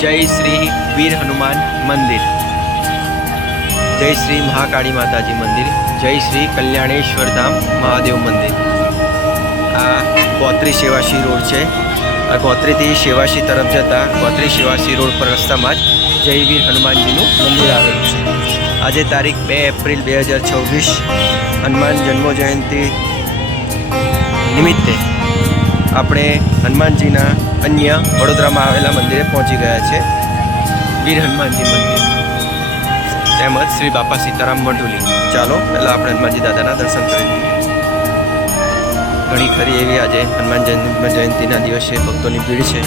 जय श्री वीर हनुमान मंदिर, जय श्री महाकाली माताजी मंदिर, जय श्री कल्याणेश्वर धाम महादेव मंदिर। आ गोत्री सेवाशी रोड है। आ गोत्री थी सेवाशी तरफ जता गोत्री सेवाशी रोड पर रस्ता में जय वीर हनुमानजी मंदिर आवेलुं छे। आज तारीख 2 एप्रिल 2026 हनुमान जन्म जयंती निमित्ते આપણે હનુમાનજીના અન્ય વડોદરામાં આવેલા મંદિરે પહોંચી ગયા છે। વીર હનુમાનજી મંદિર તેમજ શ્રી બાપા સીતારામ મંડુલી। ચાલો પહેલાં આપણે હનુમાનજી દાદાના દર્શન કરી લઈએ। ઘણી ખરી એવી આજે હનુમાન જયંતિના દિવસે ભક્તોની ભીડ છે।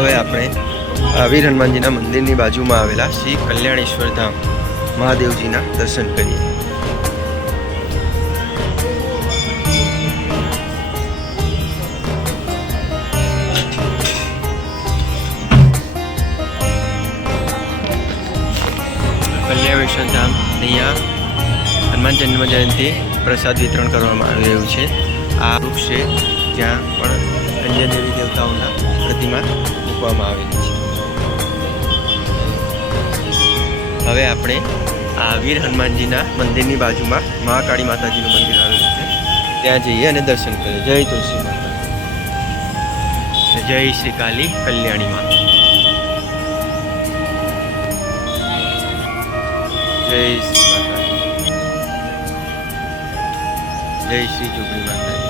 હવે આપણે વીર હનુમાનજીના મંદિરની બાજુમાં આવેલા શ્રી કલ્યાણેશ્વર ધામ મહાદેવજીના દર્શન કરીએ। કલ્યાણેશ્વર ધામ અહીંયા હનુમાન જન્મ જયંતિ પ્રસાદ વિતરણ કરવામાં આવી રહ્યું છે। આ વૃક્ષ છે જ્યાં પણ અન્ય દેવી દેવતાઓના પ્રતિમા મૂકવામાં આવેલી છે। હવે આપણે આ વીર હનુમાનજીના મંદિરની બાજુમાં મહાકાળી માતાજીનું મંદિર આવેલું છે, ત્યાં જઈએ અને દર્શન કરીએ। જય તુલસી માતા, જય શ્રી કાલી કલ્યાણી માં, જય શ્રી માતા, જય શ્રી જોગણી માતા।